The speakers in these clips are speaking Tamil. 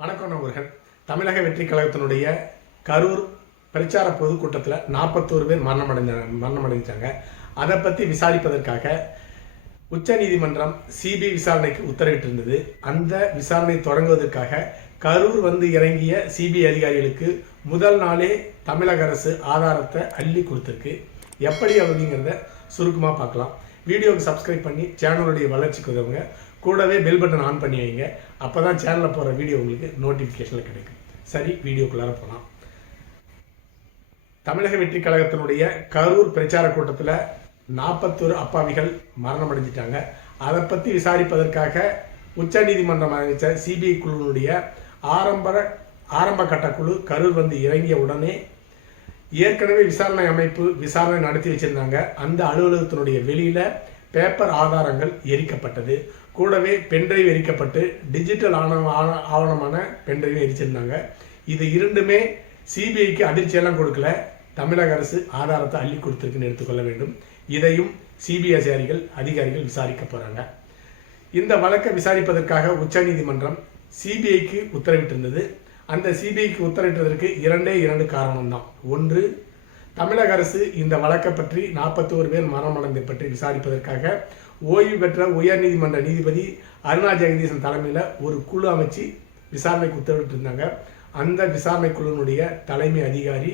வணக்கம் நண்பர்கள். தமிழக வெற்றி கழகத்தினுடைய கரூர் பிரச்சார பொதுக்கூட்டத்தில் நாற்பத்தோரு பேர் மரணம் அடைஞ்ச மரணம் அடைஞ்சாங்க அதை பற்றி விசாரிப்பதற்காக உச்சநீதிமன்றம் சிபிஐ விசாரணைக்கு உத்தரவிட்டிருந்தது. அந்த விசாரணை தொடங்குவதற்காக கரூர் வந்து இறங்கிய சிபிஐ அதிகாரிகளுக்கு முதல் நாளே தமிழக அரசு ஆதாரத்தை அள்ளி கொடுத்துருக்கு. எப்படி அப்படிங்கிறத சுருக்கமாக பார்க்கலாம். வீடியோவுக்கு சப்ஸ்கிரைப் பண்ணி சேனலுடைய வளர்ச்சிக்கு உதவுங்க. கூடவே பெல் பட்டன் ஆன் பண்ணி வைங்க. அப்போ தான் சேனலில் போகிற வீடியோ உங்களுக்கு நோட்டிஃபிகேஷனில் கிடைக்கும். சரி வீடியோக்குள்ளார போகலாம் தமிழக வெற்றி கழகத்தினுடைய கரூர் பிரச்சார கூட்டத்தில் நாற்பத்தொரு அப்பாவிகள் மரணம் அடைஞ்சிட்டாங்க அதை பற்றி விசாரிப்பதற்காக உச்சநீதிமன்றம் அறிவித்த சிபிஐ குழுவினுடைய ஆரம்ப ஆரம்ப கட்ட குழு கரூர் வந்து இறங்கிய உடனே ஏற்கனவே விசாரணை அமைப்பு விசாரணை நடத்தி வச்சிருந்தாங்க. அந்த அலுவலகத்தினுடைய வெளியில பேப்பர் ஆதாரங்கள் எரிக்கப்பட்டது. கூடவே பென்ட்ரைவ் எரிக்கப்பட்டு டிஜிட்டல் ஆவணம் ஆவண- ஆவணமான பென்ட்ரைவ் எரிச்சிருந்தாங்க. இது இரண்டுமே சிபிஐக்கு அதிர்ச்சியெல்லாம் கொடுக்கல. தமிழக அரசு ஆதாரத்தை அள்ளி கொடுத்துருக்குன்னு எடுத்துக்கொள்ள வேண்டும். இதையும் சிபிஐ அதிகாரிகள் அதிகாரிகள் விசாரிக்க போகிறாங்க இந்த வழக்கை விசாரிப்பதற்காக உச்சநீதிமன்றம் சிபிஐக்கு உத்தரவிட்டிருந்தது. அந்த சிபிஐக்கு உத்தரவிட்டதற்கு இரண்டே இரண்டு காரணம் தான் ஒன்று தமிழக அரசு இந்த வழக்கை பற்றி நாற்பத்தோரு பேர் மரணமடைந்த பற்றி விசாரிப்பதற்காக ஓய்வு பெற்ற உயர்நீதிமன்ற நீதிபதி அருணா ஜெகதீசன் தலைமையில் ஒரு குழு அமைச்சு விசாரணைக்கு உத்தரவிட்டிருந்தாங்க. அந்த விசாரணை குழுவினுடைய தலைமை அதிகாரி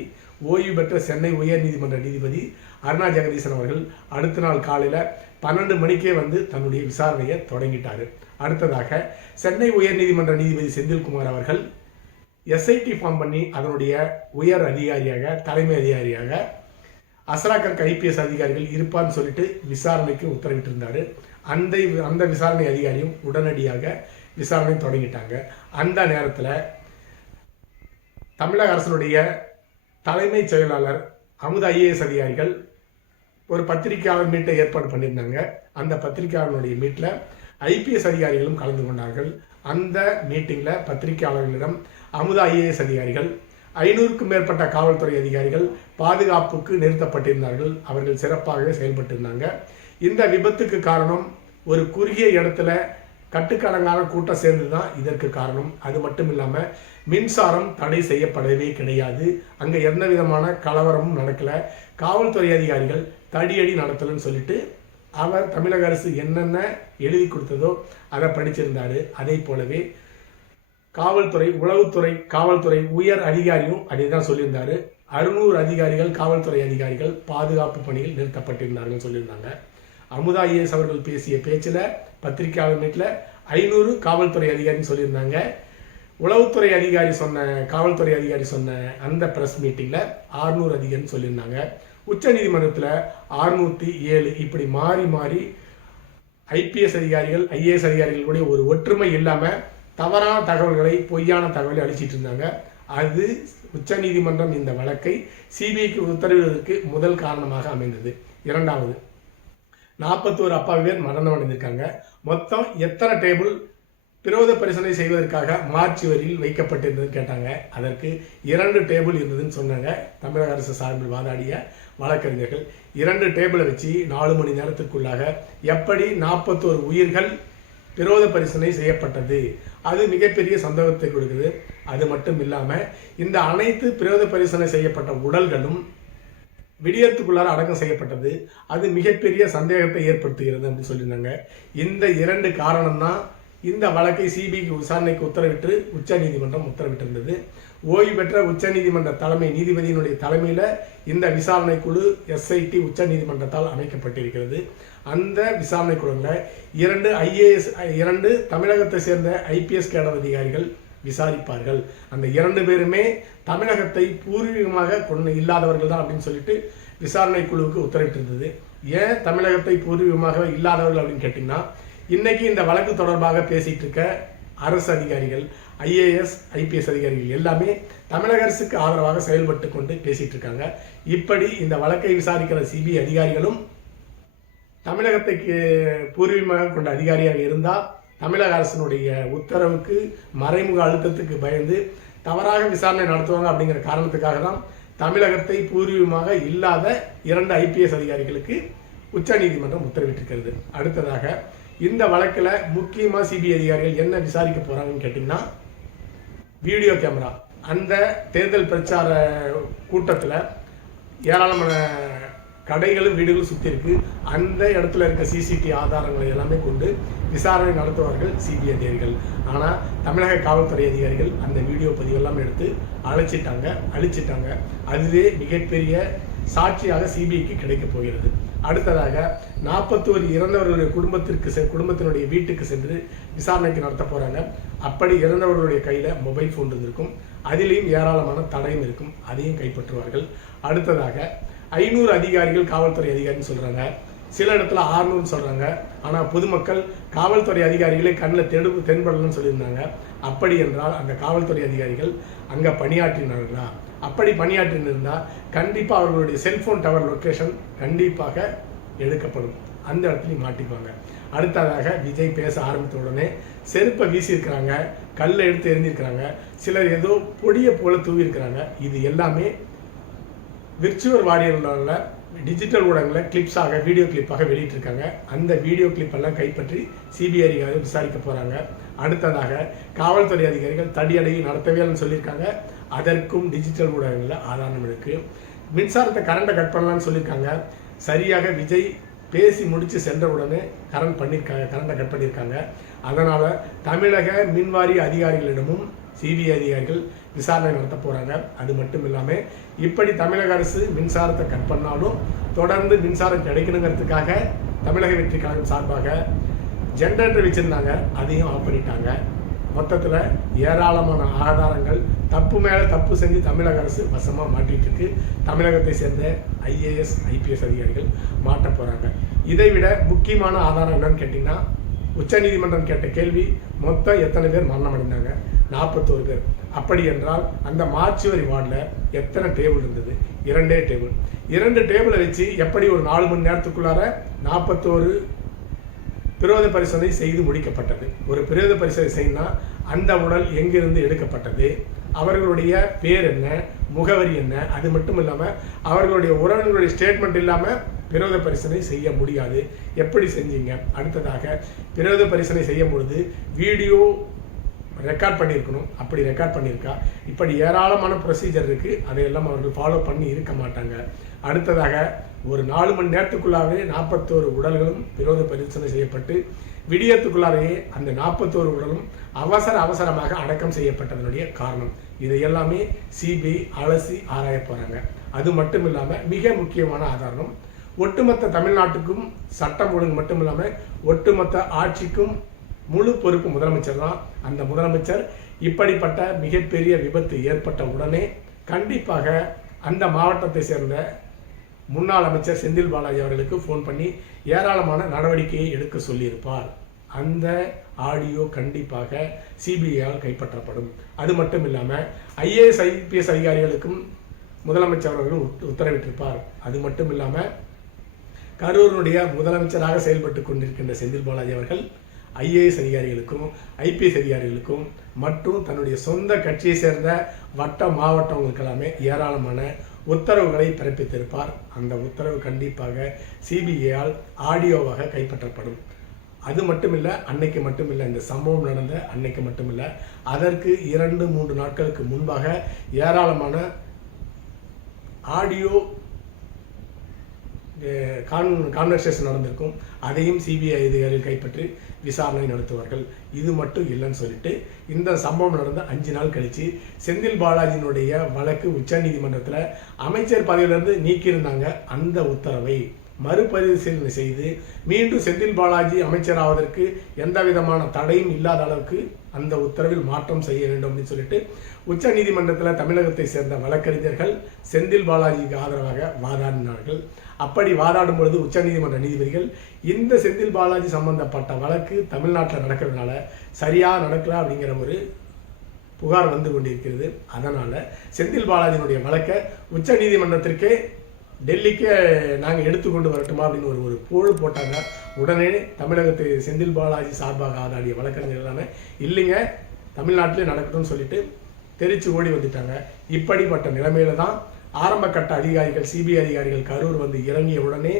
ஓய்வு பெற்ற சென்னை உயர்நீதிமன்ற நீதிபதி அருணா ஜெகதீசன் அவர்கள் அடுத்த நாள் காலையில் பன்னெண்டு மணிக்கே வந்து தன்னுடைய விசாரணையை தொடங்கிட்டார். அடுத்ததாக சென்னை உயர்நீதிமன்ற நீதிபதி செந்தில்குமார் அவர்கள் எஸ்ஐடி ஃபார்ம் பண்ணி அதனுடைய உயர் அதிகாரியாக தலைமை அதிகாரியாக அசராக்கர் ஐபிஎஸ் அதிகாரிகள் இருப்பான்னு சொல்லிட்டு விசாரணைக்கு உத்தரவிட்டிருந்தாரு. அந்த அந்த விசாரணை அதிகாரியும் உடனடியாக விசாரணை தொடங்கிட்டாங்க. அந்த நேரத்தில் தமிழக அரசினுடைய தலைமைச் செயலாளர் அமுத ஐஏஎஸ் அதிகாரிகள் ஒரு பத்திரிகையாளர் மீட்டை ஏற்பாடு பண்ணியிருந்தாங்க. அந்த பத்திரிகையாளருடைய மீட்டில் ஐபிஎஸ் அதிகாரிகளும் கலந்து கொண்டார்கள். அந்த மீட்டிங்கில் பத்திரிகையாளர்களிடம் அமுத ஐஏஎஸ் அதிகாரிகள் ஐநூறுக்கும் மேற்பட்ட காவல்துறை அதிகாரிகள் பாதுகாப்புக்கு நிறுத்தப்பட்டிருந்தார்கள். அவர்கள் சிறப்பாகவே செயல்பட்டிருந்தாங்க. இந்த விபத்துக்கு காரணம் ஒரு குறுகிய இடத்துல கட்டுக்கடங்கான கூட்டம் சேர்ந்து தான் இதற்கு காரணம். அது மட்டும் இல்லாமல் மின்சாரம் தடை செய்யப்படவே கிடையாது. அங்கே எந்த விதமான கலவரமும் நடக்கல. காவல்துறை அதிகாரிகள் தடியடி நடத்தலன்னு சொல்லிட்டு அவர் தமிழக அரசு என்னென்ன எழுதி கொடுத்ததோ அதை படிச்சிருந்தாரு. அதே போலவே காவல்துறை உளவுத்துறை காவல்துறை உயர் அதிகாரியும் அப்படின்னு தான் சொல்லியிருந்தாரு. அறுநூறு அதிகாரிகள் காவல்துறை அதிகாரிகள் பாதுகாப்பு பணியில் நிறுத்தப்பட்டிருந்தார்கள் சொல்லியிருந்தாங்க. அமுதா ஐஏஎஸ் அவர்கள் பேசிய பேச்சில் பத்திரிகையாளர் மீட்டில் ஐநூறு காவல்துறை அதிகாரின்னு சொல்லியிருந்தாங்க. உளவுத்துறை அதிகாரி சொன்ன காவல்துறை அதிகாரி சொன்ன அந்த ப்ரெஸ் மீட்டிங்கில் ஆறுநூறு அதிகாரின்னு சொல்லியிருந்தாங்க. உச்சநீதிமன்றத்தில் அறுநூற்றி ஏழு இப்படி மாறி மாறி ஐபிஎஸ் அதிகாரிகள் ஐஏஎஸ் அதிகாரிகளுடைய ஒரு ஒற்றுமை இல்லாமல் தவறான தகவல்களை பொய்யான தகவலை அளிச்சிட்டு இருந்தாங்க அது உச்சநீதிமன்றம் இந்த வழக்கை சிபிஐக்கு உத்தரவிடுவதற்கு முதல் காரணமாக அமைந்தது. இரண்டாவது நாற்பத்தோரு அப்பாவி பேர் மரணம் அடைந்திருக்காங்க மொத்தம் எத்தனை டேபிள் பிரோத பரிசோதனை செய்வதற்காக மார்ச் வரியில் வைக்கப்பட்டிருந்ததுன்னு கேட்டாங்க. அதற்கு இரண்டு டேபிள் இருந்ததுன்னு சொன்னாங்க தமிழக அரசு சார்பில் வாதாடிய வழக்கறிஞர்கள். இரண்டு டேபிளை வச்சு நாலு மணி நேரத்துக்குள்ளாக எப்படி நாற்பத்தோரு உயிர்கள் பிரோத பரிசனை செய்யப்பட்டது. அது மிகப்பெரிய சந்தோகத்தை கொடுக்குது. அது மட்டும் இல்லாமல் இந்த அனைத்து பிரோத பரிசோதனை செய்யப்பட்ட உடல்களும் விடியத்துக்குள்ளார அடக்கம் செய்யப்பட்டது. அது மிகப்பெரிய சந்தேகத்தை ஏற்படுத்துகிறது அப்படின்னு சொல்லியிருந்தாங்க. இந்த இரண்டு காரணம் தான் இந்த வழக்கை சிபிஐக்கு விசாரணைக்கு உத்தரவிட்டு உச்சநீதிமன்றம் உத்தரவிட்டிருந்தது. ஓய்வு பெற்ற உச்சநீதிமன்ற தலைமை நீதிபதியினுடைய தலைமையில் இந்த விசாரணை குழு எஸ்ஐடி உச்சநீதிமன்றத்தால் அமைக்கப்பட்டிருக்கிறது. அந்த விசாரணை குழுவில் இரண்டு ஐஏஎஸ் இரண்டு தமிழகத்தை சேர்ந்த ஐபிஎஸ் கேடர் அதிகாரிகள் விசாரிப்பார்கள். அந்த இரண்டு பேருமே தமிழகத்தை பூர்வீகமாக கொண்டு இல்லாதவர்கள் தான் அப்படின்னு சொல்லிட்டு விசாரணை குழுவுக்கு உத்தரவிட்டிருந்தது. ஏன் தமிழகத்தை பூர்வீகமாக இல்லாதவர்கள் அப்படின்னு கேட்டிங்கன்னா இன்னைக்கு இந்த வழக்கு தொடர்பாக பேசிகிட்டு இருக்க அரசு அதிகாரிகள் ஐஏஎஸ் ஐபிஎஸ் அதிகாரிகள் எல்லாமே தமிழக அரசுக்கு ஆதரவாக செயல்பட்டு கொண்டு பேசிட்டு இருக்காங்க. இப்படி இந்த வழக்கை விசாரிக்கிற சிபிஐ அதிகாரிகளும் தமிழகத்துக்கு பூர்வீகமாக கொண்ட அதிகாரியாக இருந்தால் தமிழக அரசினுடைய உத்தரவுக்கு மறைமுக அழுத்தத்துக்கு பயந்து தவறாக விசாரணை நடத்துவாங்க அப்படிங்கிற காரணத்துக்காக தான் தமிழகத்தை பூர்வீகமாக இல்லாத இரண்டு ஐபிஎஸ் அதிகாரிகளுக்கு உச்சநீதிமன்றம் உத்தரவிட்டிருக்கிறது. அடுத்ததாக இந்த வழக்கில் முக்கியமாக சிபிஐ அதிகாரிகள் என்ன விசாரிக்க போகிறாங்கன்னு கேட்டிங்கன்னா வீடியோ கேமரா. அந்த தேர்தல் பிரச்சார கூட்டத்தில் ஏராளமான கடைகளும் வீடுகளும் சுற்றி இருக்கு. அந்த இடத்துல இருக்க சிசிடி ஆதாரங்களை எல்லாமே கொண்டு விசாரணை நடத்துவார்கள் சிபிஐ அதிகாரிகள். ஆனால் தமிழக காவல்துறை அதிகாரிகள் அந்த வீடியோ பதிவெல்லாம் எடுத்து அழைச்சிட்டாங்க அழிச்சிட்டாங்க. அதுவே மிகப்பெரிய சாட்சியாக சிபிஐக்கு கிடைக்கப் போகிறது. அடுத்ததாக நாற்பத்தோரு இறந்தவர்களுடைய குடும்பத்திற்கு செ குடும்பத்தினுடைய வீட்டுக்கு சென்று விசாரணைக்கு நடத்த போகிறாங்க அப்படி இறந்தவர்களுடைய கையில் மொபைல் ஃபோன் இருந்திருக்கும். அதிலையும் ஏராளமான தடையும் இருக்கும். அதையும் கைப்பற்றுவார்கள். அடுத்ததாக ஐநூறு அதிகாரிகள் காவல்துறை அதிகாரின்னு சொல்கிறாங்க சில இடத்துல ஆறணும்னு சொல்கிறாங்க ஆனால் பொதுமக்கள் காவல்துறை அதிகாரிகளே கண்ணில் தெடுப்பு தென்படலன்னு சொல்லியிருந்தாங்க. அப்படி என்றால் அந்த காவல்துறை அதிகாரிகள் அங்கே பணியாற்றினார்களா? அப்படி பணியாற்றினிருந்தால் கண்டிப்பாக அவர்களுடைய செல்ஃபோன் டவர் லொக்கேஷன் கண்டிப்பாக எடுக்கப்படும். அந்த இடத்துலையும் மாட்டிப்பாங்க அடுத்ததாக விஜய் பேச ஆரம்பித்த உடனே செருப்பை வீசியிருக்கிறாங்க கல்லை எடுத்து எரிஞ்சிருக்கிறாங்க சிலர் ஏதோ பொடியை போல தூவியிருக்கிறாங்க. இது எல்லாமே விர்ச்சுவல் வாரியர்களில் டிஜிட்டல் ஊடகங்களில் கிளிப்ஸாக வீடியோ கிளிப்பாக வெளியிட்டிருக்காங்க. அந்த வீடியோ கிளிப்பெல்லாம் கைப்பற்றி சிபிஐ அதிகாரிகள் விசாரிக்க போகிறாங்க அடுத்ததாக காவல்துறை அதிகாரிகள் தடியடை நடத்தவே சொல்லியிருக்காங்க. அதற்கும் டிஜிட்டல் ஊடகங்களில் ஆதாரம் இருக்குது மின்சாரத்தை கரண்ட்டை கட் பண்ணலாம்னு சொல்லியிருக்காங்க. சரியாக விஜய் பேசி முடித்து சென்ற உடனே கரண்ட் பண்ணியிருக்காங்க கரண்ட்டை கட் பண்ணியிருக்காங்க அதனால் தமிழக மின்வாரிய அதிகாரிகளிடமும் சிபிஐ அதிகாரிகள் விசாரணை நடத்த போகிறாங்க அது மட்டும் இல்லாமல் இப்படி தமிழக அரசு மின்சாரத்தை கட் பண்ணாலும் தொடர்ந்து மின்சாரம் கிடைக்கணுங்கிறதுக்காக தமிழக வெற்றி கழகம் சார்பாக ஜென்ரேட்டர் வச்சுருந்தாங்க. அதையும் ஆஃப் பண்ணிட்டாங்க. மொத்தத்தில் ஏராளமான ஆதாரங்கள் தப்பு மேலே தப்பு செஞ்சு தமிழக அரசு வசமாக மாட்டிகிட்டு இருக்கு. தமிழகத்தை சேர்ந்த ஐஏஎஸ் ஐபிஎஸ் அதிகாரிகள் மாட்ட போகிறாங்க இதை விட முக்கியமான ஆதாரம் என்னன்னு கேட்டிங்கன்னா உச்சநீதிமன்றம் கேட்ட கேள்வி மொத்தம் எத்தனை பேர் மரணம் அடைந்தாங்க நாற்பத்தோரு பேர். அப்படி என்றால் அந்த மாச்சுவரி வார்டில் எத்தனை டேபிள் இருந்தது? இரண்டே டேபிள் இரண்டு டேபிளை வச்சு எப்படி ஒரு நாலு மணி நேரத்துக்குள்ளார நாற்பத்தோரு பிரோத பரிசோதனை செய்து முடிக்கப்பட்டது? ஒரு பிரோத பரிசோதனை செய்யணும்னா அந்த உடல் எங்கிருந்து எடுக்கப்பட்டது? அவர்களுடைய பேர் என்ன? முகவரி என்ன? அது மட்டும் இல்லாமல் அவர்களுடைய உறவினர்களுடைய ஸ்டேட்மெண்ட் இல்லாமல் பிரோத பரிசனை செய்ய முடியாது. எப்படி செஞ்சீங்க? அடுத்ததாக பிரோத பரிசனை செய்யும் பொழுது வீடியோ ரெக்கார்ட் பண்ணியிருக்கணும். அப்படி ரெக்கார்ட் பண்ணியிருக்கா? இப்படி ஏராளமான ப்ரொசீஜர் இருக்குது அதையெல்லாம் அவர்கள் ஃபாலோ பண்ணி இருக்க மாட்டாங்க. அடுத்ததாக ஒரு நாலு மணி நேரத்துக்குள்ளாவே நாற்பத்தோரு உடல்களும் விரோத பரிசீலனை செய்யப்பட்டு விடியத்துக்குள்ளாரையே அந்த நாற்பத்தோரு உடலும் அவசர அவசரமாக அடக்கம் செய்யப்பட்டதனுடைய காரணம். இது எல்லாமே சிபிஐ அலசி ஆராய போகிறாங்க அது மட்டும் இல்லாமல் மிக முக்கியமான ஆதாரம் ஒட்டுமொத்த தமிழ்நாட்டுக்கும் சட்டம் ஒழுங்கு மட்டும் இல்லாமல் ஒட்டுமொத்த ஆட்சிக்கும் முழு பொறுப்பு முதலமைச்சர் தான். அந்த முதலமைச்சர் இப்படிப்பட்ட மிகப்பெரிய விபத்து ஏற்பட்ட உடனே கண்டிப்பாக அந்த மாவட்டத்தை சேர்ந்த முன்னாள் அமைச்சர் செந்தில் பாலாஜி அவர்களுக்கு ஃபோன் பண்ணி ஏராளமான நடவடிக்கையை எடுக்க சொல்லியிருப்பார். அந்த ஆடியோ கண்டிப்பாக சிபிஐயால் கைப்பற்றப்படும். அது மட்டும் இல்லாமல் ஐஏஎஸ் ஐபிஎஸ் அதிகாரிகளுக்கும் முதலமைச்சர் அவர்கள் உத்தரவிட்டிருப்பார். அது மட்டும் இல்லாமல் கரூருடைய முதலமைச்சராக செயல்பட்டு கொண்டிருக்கின்ற செந்தில் பாலாஜி அவர்கள் ஐஏஎஸ் அதிகாரிகளுக்கும் ஐபிஎஸ் அதிகாரிகளுக்கும் மற்றும் தன்னுடைய சொந்த கட்சியை சேர்ந்த வட்ட மாவட்டங்களுக்கு எல்லாமே ஏராளமான உத்தரவுகளை பிறப்பித்திருப்பார். அந்த உத்தரவு கண்டிப்பாக சிபிஐயால் ஆடியோவாக கைப்பற்றப்படும். அது மட்டும் இல்லை அன்னைக்கு மட்டும் இல்லை இந்த சம்பவம் நடந்த அன்னைக்கு மட்டும் இல்லை அதற்கு இரண்டு மூன்று நாட்களுக்கு முன்பாக ஏராளமான ஆடியோ கான் கான்வர்சேஷன் நடந்திருக்கும். அதையும் சிபிஐ அதிகாரிகள் கைப்பற்றி விசாரணை நடத்துவார்கள். இது மட்டும் இல்லைன்னு சொல்லிட்டு இந்த சம்பவம் நடந்த அஞ்சு நாள் கழித்து செந்தில் பாலாஜியினுடைய வழக்கு உச்சநீதிமன்றத்தில் அமைச்சர் பதவியிலிருந்து நீக்கியிருந்தாங்க அந்த உத்தரவை. மறுபரிசீலனை செய்து மீண்டும் செந்தில் பாலாஜி அமைச்சராவதற்கு எந்த விதமான தடையும் இல்லாத அளவுக்கு அந்த உத்தரவில் மாற்றம் செய்ய வேண்டும் அப்படின்னு சொல்லிட்டு உச்ச நீதிமன்றத்தில் தமிழகத்தை சேர்ந்த வழக்கறிஞர்கள் செந்தில் பாலாஜிக்கு ஆதரவாக வாதாடினார்கள். அப்படி வாதாடும் பொழுது உச்சநீதிமன்ற நீதிபதிகள் இந்த செந்தில் பாலாஜி சம்பந்தப்பட்ட வழக்கு தமிழ்நாட்டில் நடக்கிறதுனால சரியாக நடக்கல அப்படிங்கிற ஒரு புகார் வந்து கொண்டிருக்கிறது. அதனால் செந்தில் பாலாஜியினுடைய வழக்கை உச்ச நீதிமன்றத்திற்கே டெல்லிக்கே நாங்கள் எடுத்துக்கொண்டு வரட்டுமா அப்படின்னு ஒரு ஒரு போடு போட்டாங்க. உடனே தமிழகத்து செந்தில் பாலாஜி சார்பாக ஆதாடிய வழக்கறிஞர் எல்லாமே இல்லைங்க தமிழ்நாட்டிலே நடக்கட்டும்னு சொல்லிட்டு தெரிச்சு ஓடி வந்துட்டாங்க. இப்படிப்பட்ட நிலைமையில தான் ஆரம்ப கட்ட அதிகாரிகள் சிபிஐ அதிகாரிகள் கரூர் வந்து இறங்கிய உடனே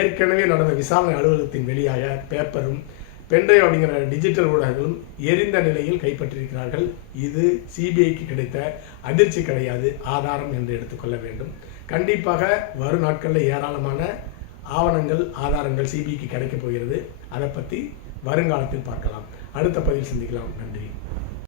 ஏற்கனவே நடந்த விசாரணை அலுவலகத்தின் வெளியாக பேப்பரும் பென்ட்ரைவ் அப்படிங்கிற டிஜிட்டல் ஊடகங்களும் எரிந்த நிலையில் கைப்பற்றியிருக்கிறார்கள். இது சிபிஐக்கு கிடைத்த அதிர்ச்சி கிடையாது ஆதாரம் என்று எடுத்துக்கொள்ள வேண்டும். கண்டிப்பாக வரும் நாட்களில் ஏராளமான ஆவணங்கள் ஆதாரங்கள் சிபிஐக்கு கிடைக்கப் போகிறது. அதை பற்றி வருங்காலத்தில் பார்க்கலாம். அடுத்த பதிவில் சந்திக்கலாம். நன்றி.